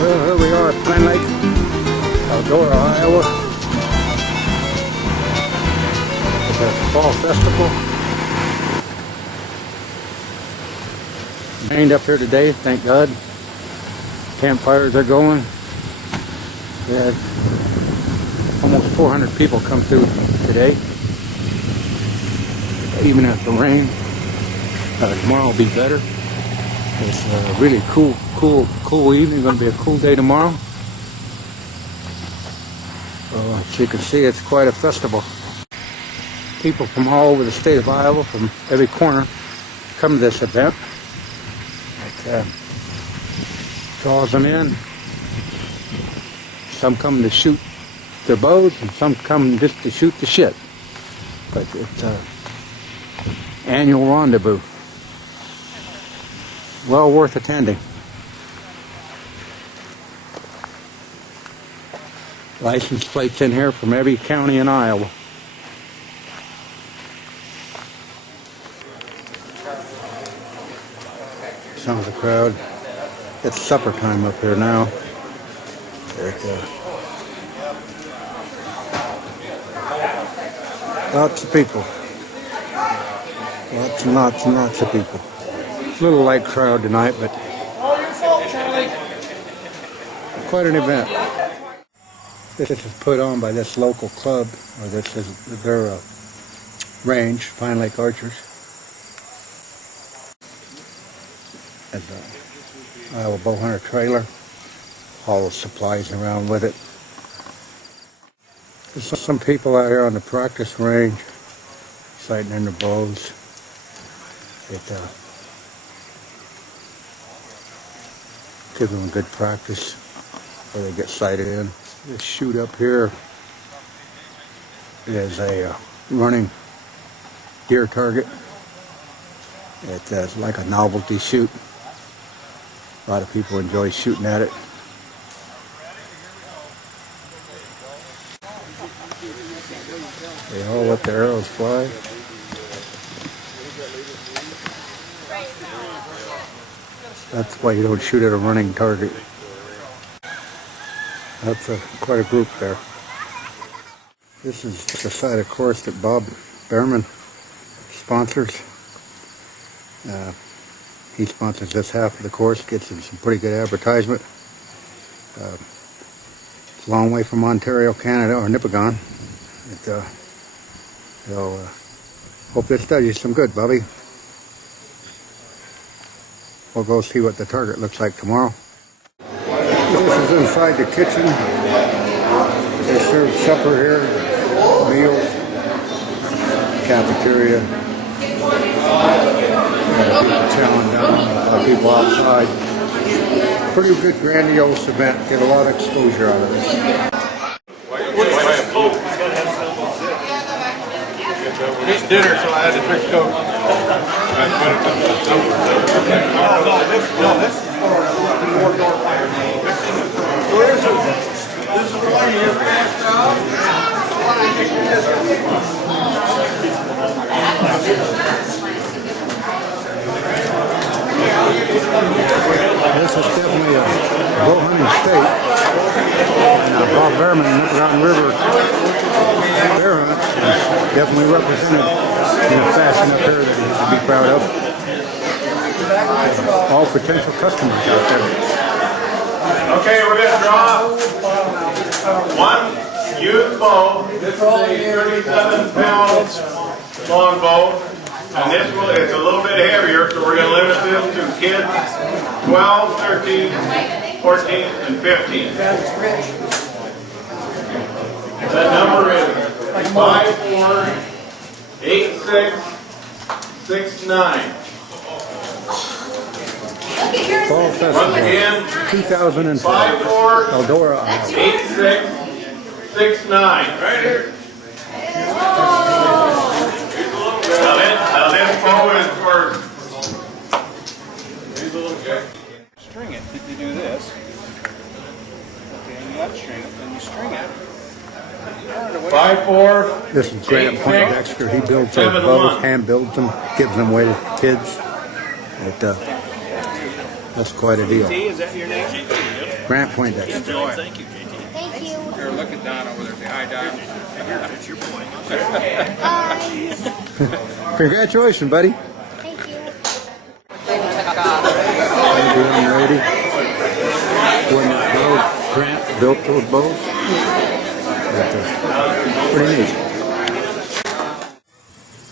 Well, here we are at Pine Lake, Eldora, Iowa. At the Fall Festival. Rained up here today, thank God. Campfires are going. We had almost 400 people come through today. Even after rain. Tomorrow will be better. It's a really cool evening. Going to be a cool day tomorrow. As you can see, it's quite a festival. People from all over the state of Iowa, from every corner, come to this event. It draws them in. Some come to shoot their bows, and some come just to shoot the shit. But it's an annual rendezvous. Well worth attending. License plates in here from every county in Iowa. Some of the crowd. It's supper time up here now. Lots of people. Lots and lots and lots of people. A little light crowd tonight, but quite an event. This is put on by this local club, or this is their range, Pine Lake Archers. And Iowa Bowhunter trailer, all the supplies around with it. There's some people out here on the practice range, sighting in their bows. Give them a good practice before they get sighted in. This chute up here is a running deer target. It's like a novelty shoot. A lot of people enjoy shooting at it. They all let the arrows fly. That's why you don't shoot at a running target. That's quite a group there. This is the side of course that Bob Behrman sponsors. He sponsors this half of the course, gets him some pretty good advertisement. It's a long way from Ontario, Canada, or Nipigon. Hope this does you some good, Bobby. We'll go see what the target looks like tomorrow. This is inside the kitchen. They serve supper here, meals, cafeteria. People chowing down, a lot of people outside. Pretty good grandiose event. Get a lot of exposure out of this. It's dinner, so I had to drink Coke. No, this is more door fire. This is the one you're passed out. This is definitely a bow hunting state. And Bob Behrman, Nipigon River bear hunt is definitely represented in a fashion up here that he should be proud of. All potential customers out there. Okay, we're going to draw one youth bow. This is a 37-pound long bow. And this one is a little bit heavier, so we're going to limit this to kids 12, 13, 14, and 15. That number is 548669. Fall Festival, Once again, 2005, Eldora, Iowa. 8669. Right here. Now this bow is for. String it. You do this. Okay, and you unstring it, then you string it. 54. This is Graham Poindexter. He builds those bows, hand builds them, gives them away to kids. That's quite a deal. JT, is that your name? Grant Poindexter. Enjoy. Thank you, JT. Thank you. Here, look at Don over there. Say hi, Don. That's your boy. Congratulations, buddy. Thank you. Thank you, young lady. When that bow, Grant built those bows. Pretty neat.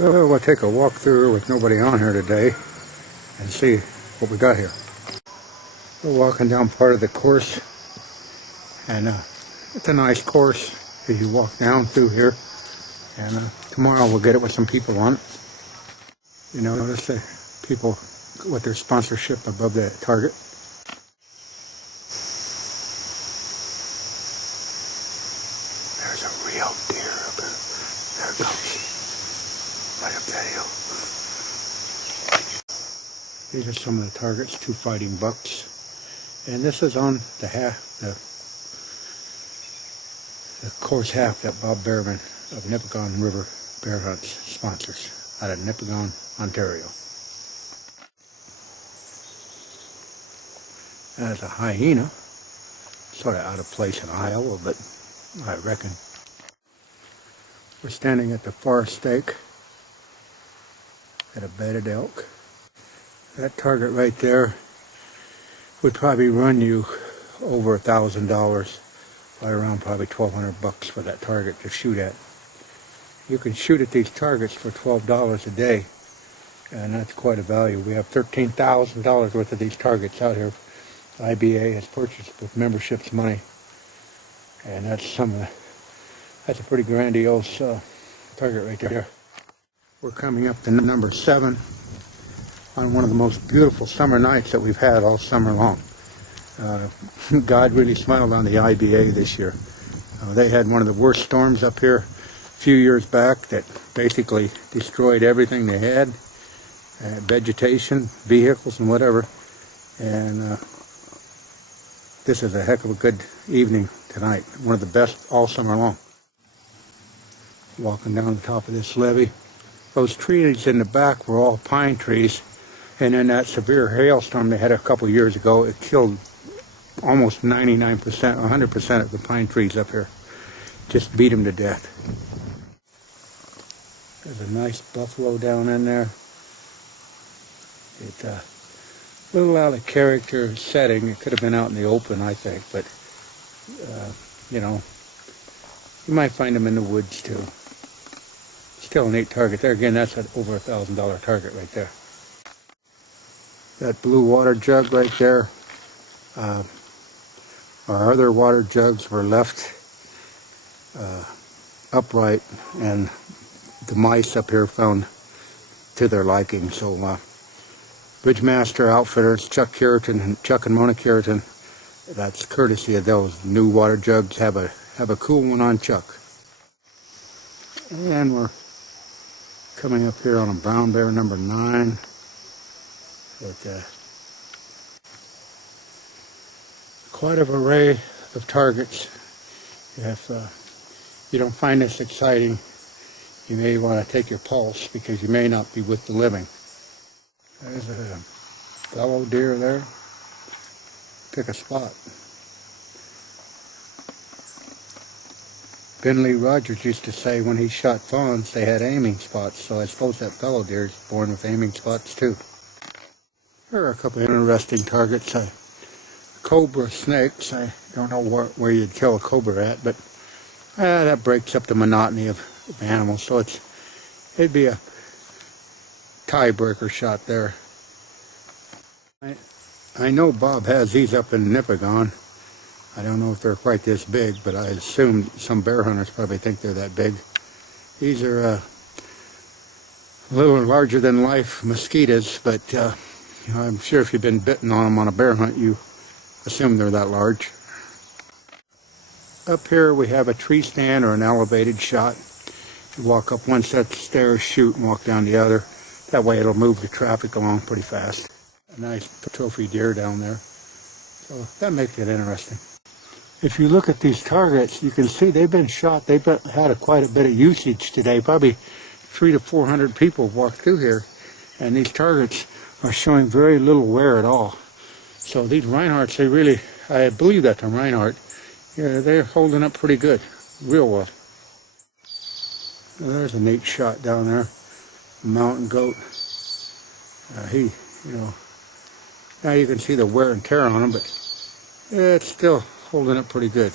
Well, we'll take a walk through with nobody on here today and see what we got here. We're walking down part of the course, and it's a nice course as you walk down through here. And tomorrow we'll get it with some people on it. You notice the people with their sponsorship above the target. There's a real deer up there. There it goes. Right up that hill. These are some of the targets, 2 fighting bucks. And this is on the course half that Bob Behrman of Nipigon River Bear Hunts sponsors out of Nipigon, Ontario. That's a hyena. Sort of out of place in Iowa, but I reckon. We're standing at the far stake at a bedded elk. That target right there would probably run you over $1,000, right around probably $1,200 for that target to shoot at. You can shoot at these targets for $12 a day, and that's quite a value. We have $13,000 worth of these targets out here. IBA has purchased with memberships money, and that's a pretty grandiose target right there. We're coming up to number 7 on one of the most beautiful summer nights that we've had all summer long. God really smiled on the IBA this year. They had one of the worst storms up here a few years back that basically destroyed everything they had, vegetation, vehicles, and whatever. And this is a heck of a good evening tonight. One of the best all summer long. Walking down the top of this levee. Those trees in the back were all pine trees. And in that severe hailstorm they had a couple years ago, it killed almost 99%, 100% of the pine trees up here. Just beat them to death. There's a nice buffalo down in there. It's a little out of character setting. It could have been out in the open, I think, but you know, you might find them in the woods too. Still a neat target there. Again, that's an over $1,000 target right there. That blue water jug right there. Our other water jugs were left upright, and the mice up here found to their liking. So Bridgemaster Outfitters, Chuck and Mona Curitan, that's courtesy of those new water jugs. Have a cool one on Chuck. And we're coming up here on a brown bear number 9. Quite an array of targets. If you don't find this exciting, you may want to take your pulse, because you may not be with the living. There's a fallow deer there. Pick a spot. Ben Lee Rogers used to say when he shot fawns they had aiming spots, so I suppose that fallow deer is born with aiming spots too. There are a couple of interesting targets. Cobra snakes. I don't know where you'd kill a cobra at, but that breaks up the monotony of animals, so it'd be a tiebreaker shot there. I know Bob has these up in Nipigon. I don't know if they're quite this big, but I assume some bear hunters probably think they're that big. These are a little larger than life mosquitoes, but you know, I'm sure if you've been bitten on them on a bear hunt, you assume they're that large. Up here we have a tree stand or an elevated shot. You walk up one set of stairs, shoot, and walk down the other. That way it'll move the traffic along pretty fast. A nice trophy deer down there. So that makes it interesting. If you look at these targets, you can see they've been shot. They've had quite a bit of usage today. Probably 300 to 400 people walked through here. And these targets are showing very little wear at all. So these Reinhardts, they really, I believe that they're Reinhardt. Yeah, they're holding up pretty good, real well. Now, there's a neat shot down there, mountain goat. He, you know, now you can see the wear and tear on him, but it's still holding up pretty good.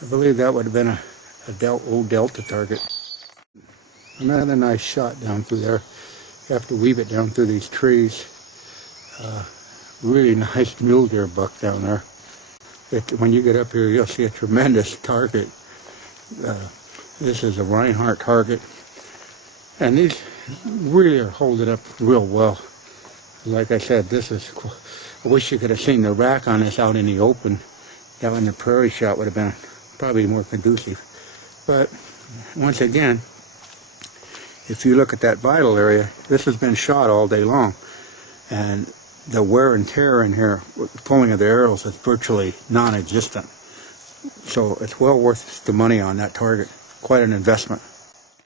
I believe that would have been a old Delta target. Another nice shot down through there. You have to weave it down through these trees. Really nice mule deer buck down there. When you get up here, you'll see a tremendous target. This is a Reinhardt target. And these really are holding up real well. Like I said, this is, I wish you could have seen the rack on this out in the open. Down in the prairie shot would have been probably more conducive. But once again, if you look at that vital area, this has been shot all day long. And the wear and tear in here, with the pulling of the arrows, is virtually non-existent. So it's well worth the money on that target. Quite an investment.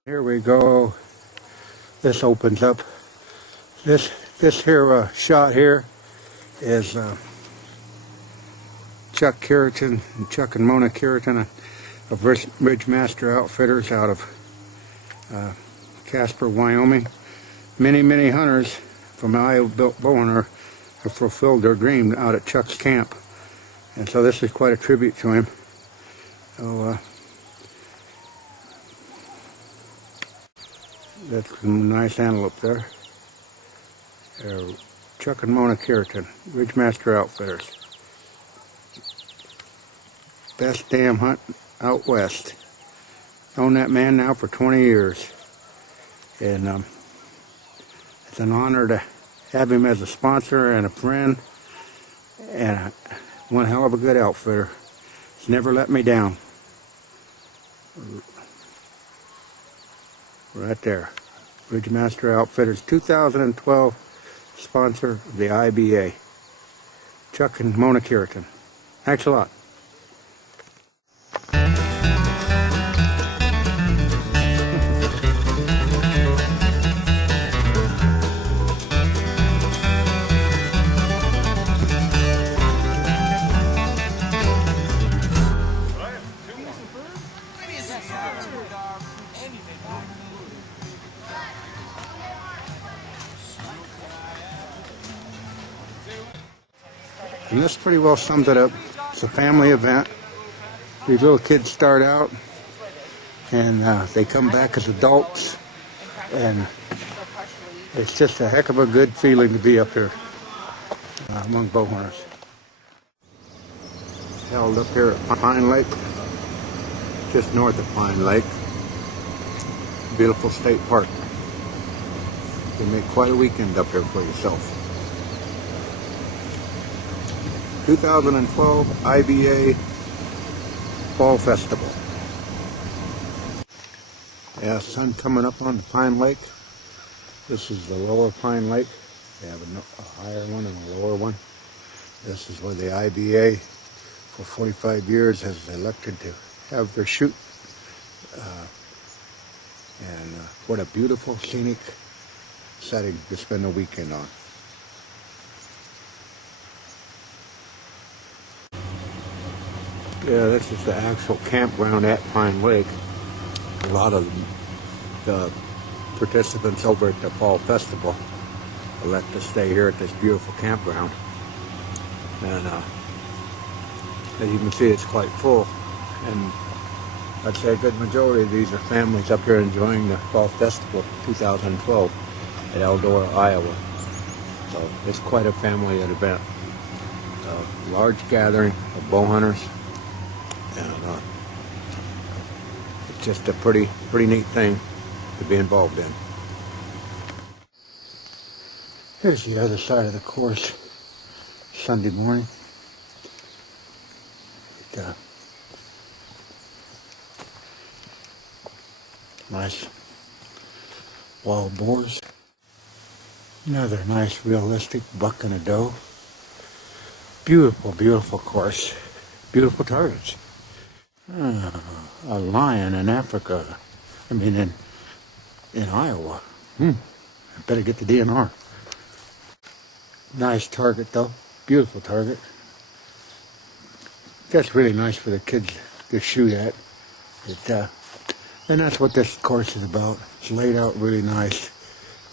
Here we go. This opens up. This here shot here is Chuck Carrington and Chuck and Mona Carrington of Ridgemaster Outfitters out of Casper, Wyoming. Many hunters from Iowa Bowhunter have fulfilled their dream out at Chuck's camp, and so this is quite a tribute to him. So that's some nice antelope there. Chuck and Mona Carrington, Ridgemaster Outfitters. Best damn hunt out west. Known that man now for 20 years. And it's an honor to have him as a sponsor and a friend. And one hell of a good outfitter. He's never let me down. Right there. Ridgemaster Outfitters 2012 sponsor of the IBA. Chuck and Mona Carrington. Thanks a lot. And this pretty well sums it up. It's a family event. These little kids start out and they come back as adults, and it's just a heck of a good feeling to be up here among bow hunters. Held up here at Pine Lake, just north of Pine Lake. Beautiful state park. You can make quite a weekend up here for yourself. 2012 IBA Fall Festival. Yeah, sun coming up on the Pine Lake. This is the lower Pine Lake. They have a higher one and a lower one. This is where the IBA for 45 years has elected to have their shoot. And what a beautiful scenic setting to spend the weekend on. Yeah, this is the actual campground at Pine Lake. A lot of the participants over at the Fall Festival elect to stay here at this beautiful campground. And as you can see, it's quite full. And I'd say a good majority of these are families up here enjoying the Fall Festival 2012 at Eldora, Iowa. So it's quite a family event. A large gathering of bow hunters. And it's just a pretty neat thing to be involved in. Here's the other side of the course. Sunday morning. Nice wild boars. Another nice realistic buck and a doe. Beautiful, beautiful course. Beautiful targets. A lion in Africa. I mean in Iowa. I better get the DNR. Nice target though. Beautiful target. That's really nice for the kids to shoot at. And that's what this course is about. It's laid out really nice,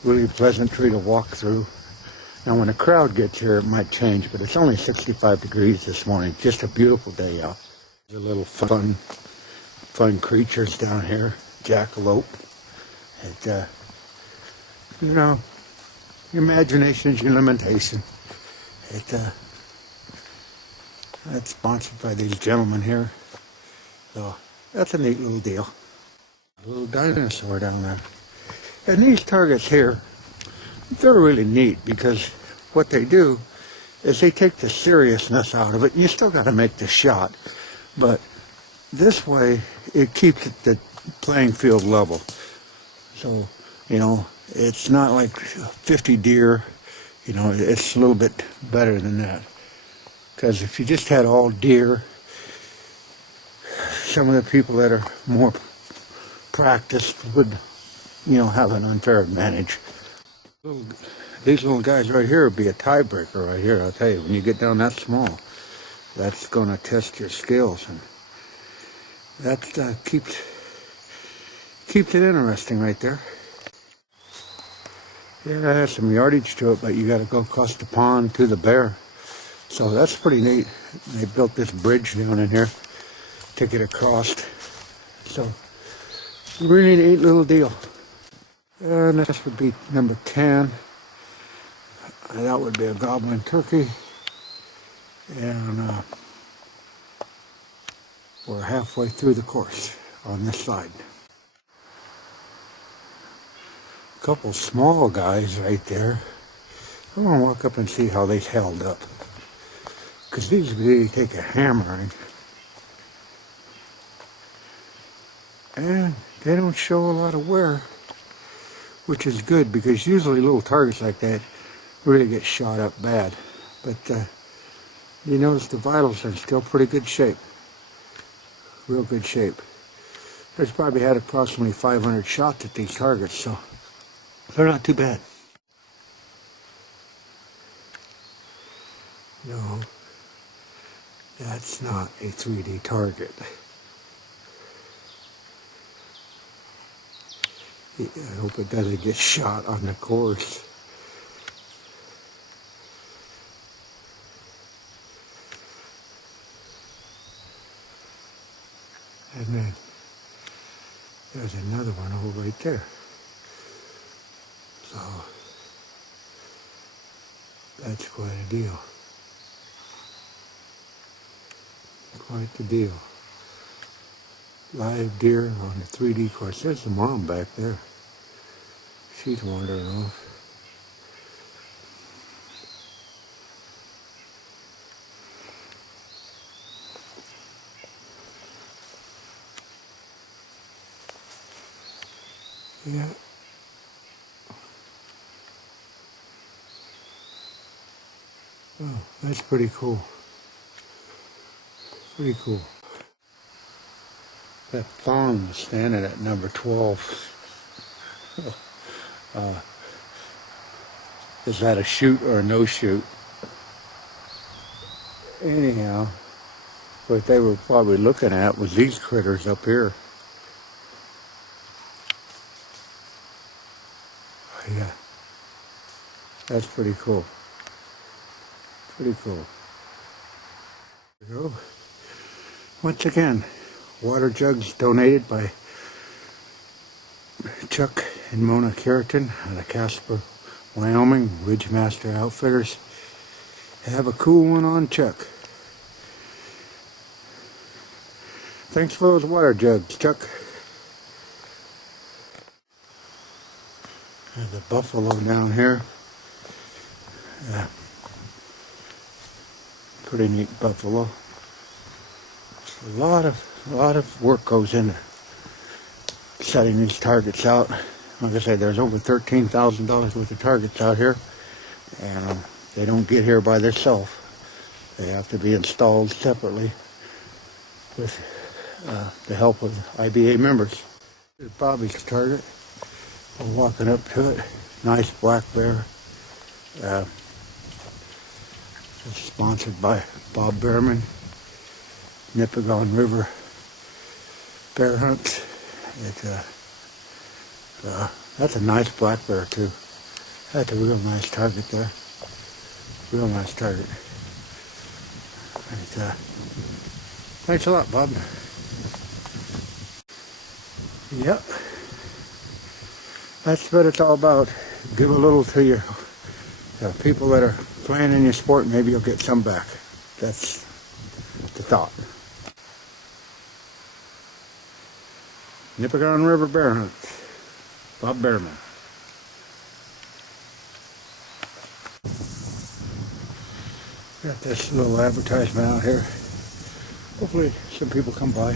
really pleasant tree to walk through. Now when a crowd gets here, it might change, but it's only 65 degrees this morning. Just a beautiful day out. There's a little fun creatures down here. Jackalope. You know, your imagination is your limitation. That's sponsored by these gentlemen here. So that's a neat little deal. A little dinosaur down there. And these targets here, they're really neat because what they do is they take the seriousness out of it. You still got to make the shot, but this way it keeps the playing field level. So, you know, it's not like 50 deer. You know, it's a little bit better than that. Because if you just had all deer, some of the people that are more practiced would, you know, have an unfair advantage. These little guys right here would be a tiebreaker right here, I'll tell you. When you get down that small, that's going to test your skills. And that keeps it interesting right there. Yeah, it has some yardage to it, but you got to go across the pond to the bear. So that's pretty neat. They built this bridge down in here to get across. So really neat little deal. And this would be number 10. That would be a goblin turkey. And we're halfway through the course on this side. A couple small guys right there. I'm going to walk up and see how they held up. Because these really take a hammering. And they don't show a lot of wear, which is good because usually little targets like that really get shot up bad. But you notice the vitals are in still pretty good shape. Real good shape. There's probably had approximately 500 shots at these targets, so they're not too bad. No, that's not a 3D target. I hope it doesn't get shot on the course. And then there's another one over right there. So that's quite a deal. Quite the deal. Live deer on the 3D course. There's the mom back there. She's wandering off. Yeah. Oh, that's pretty cool. Pretty cool. That fawn was standing at number 12. Is that a shoot or a no shoot? Anyhow, what they were probably looking at was these critters up here. Yeah, that's pretty cool. Pretty cool. There we go. Once again, water jugs donated by Chuck and Mona Carrington out of Casper, Wyoming, Ridgemaster Outfitters. Have a cool one on, Chuck. Thanks for those water jugs, Chuck. There's a buffalo down here. Pretty neat buffalo. A lot of work goes into setting these targets out. Like I said, there's over $13,000 worth of targets out here, and they don't get here by themselves. They have to be installed separately with the help of IBA members. Here's Bobby's target. We're walking up to it. Nice black bear. It's sponsored by Bob Behrman, Nipigon River Bear Hunt. That's a nice black bear too. That's a real nice target there. Real nice target. Thanks a lot, Bob. Yep. That's what it's all about. Give a little to your people that are playing in your sport, maybe you'll get some back. That's the thought. Nipigon River Bear Hunt. Bob Behrman. Got this little advertisement out here. Hopefully some people come by.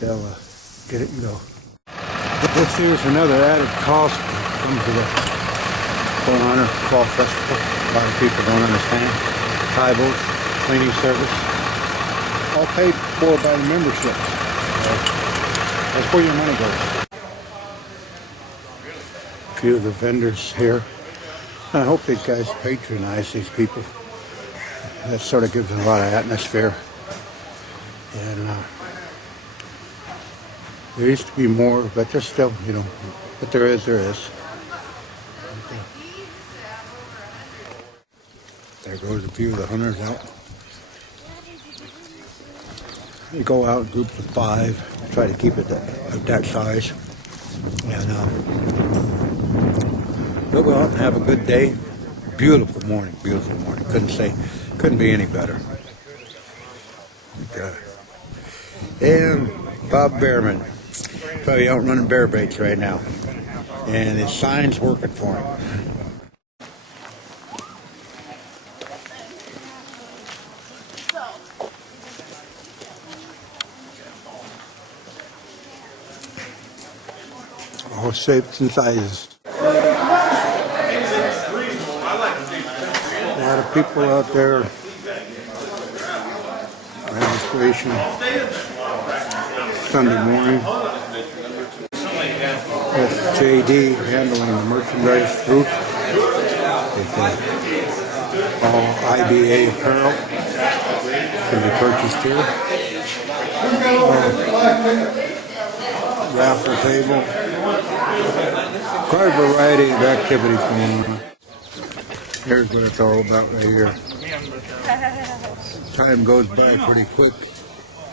They'll get it and go. This here's another added cost that comes to the IBA Fall Festival. A lot of people don't understand. Tables, cleaning service, all paid for by the membership. So that's where your money goes. A few of the vendors here. I hope these guys patronize these people. That sort of gives them a lot of atmosphere. And there used to be more, but there's still, but there is. There goes a few of the hunters out. You go out in groups of 5, try to keep it that size. And they'll go out and have a good day. Beautiful morning, beautiful morning. Couldn't be any better. And Bob Behrman, probably out running bear baits right now. And his sign's working for him. All shapes and sizes. A lot of people out there. Registration Sunday morning. That's JD handling the merchandise booth. It's all IBA apparel. Can be purchased here. Raffle table. Quite a variety of activities going on. Here's what it's all about right here. Time goes by pretty quick.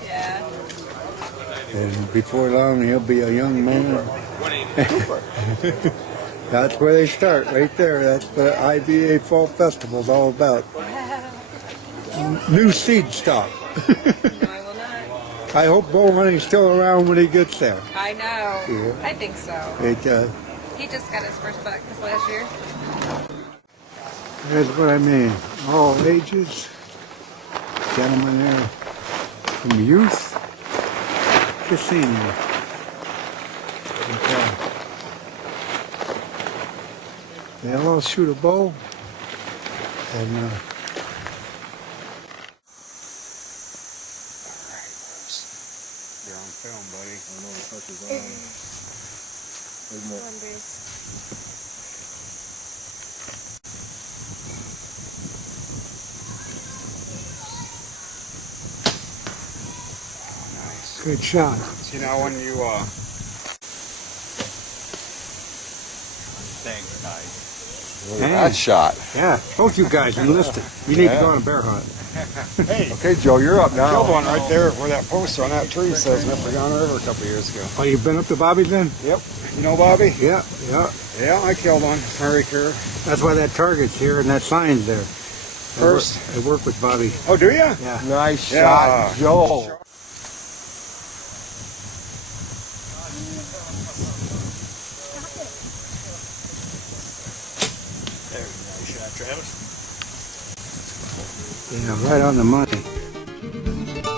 Yeah. And before long, he'll be a young man. That's where they start, right there. That's what IBA Fall Festival is all about. New seed stock. No, I will not. I hope bow hunting's still around when he gets there. I know. Yeah. I think so. He just got his first buck this last year. That's what I mean. All ages. Gentlemen there from youth to senior. They'll all shoot a bow. And You're on film, buddy. I know the touch is on. good shot. See now when you thanks guys. Look at that shot. Yeah, both you guys enlisted. You need to go on a bear hunt. Hey, Okay, Joe, you're up now. killed one right there where that poster on that tree says Nipigon River a couple years ago. Oh, you've been up to Bobby's then? Yep. You know Bobby? Yeah, yeah. Yeah, I killed one. Harry Kerr. That's why that target's here and that sign's there. First. I work with Bobby. Oh, do you? Yeah. Nice Yeah. shot, Joe. Nice shot, Travis. Yeah, right on the money.